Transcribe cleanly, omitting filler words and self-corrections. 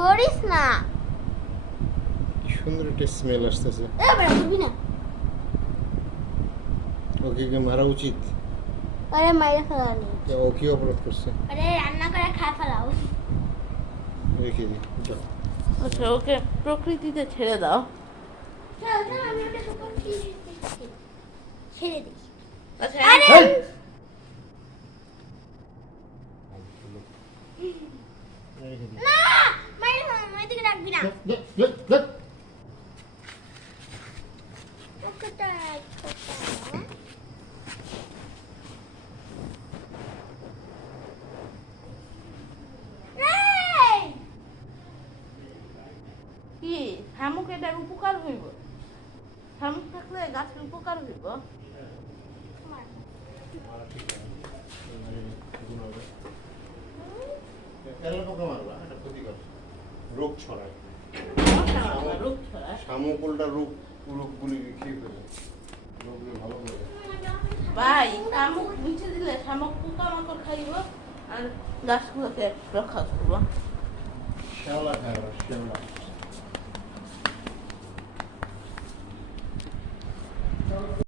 ধরিস না। কি সুন্দর একটা স্মেল আসতেছে। এবার ধরবি না। ওকে কি মারা উচিত? আরে মাইরে ফেলা নেই। ও কি অপরাধ করছে? আরে রান্না করে খায় ফেলাও। রেখে দিই, যাও। আচ্ছা, ওকে প্রকৃতিতে ছেড়ে দাও। চল চল আমি ওটা সুপার দিচ্ছি। ছেড়ে দিই। আচ্ছা, আরে হেই! রেখে দিই। না মাইরে ফেলা না, এদিকে রাখবি না। দেখ। ওকেটা কি শামুক এটার উপকার হইব? শামুক থাকলে গাছের উপকার হইব। রোগ ছড়ায়। রোগ ছড়ায়। শামুক উল্টা রোগগুলিকে খেয়ে ফেলে, রোগগুলো ভালো করে। ভাই, শামুক নিচে দিলে শামুক পোকামাকড় খাইব আর গাছগুলোকে রক্ষা করবো। শ্যাওলা খায় ওরা, শ্যাওলা।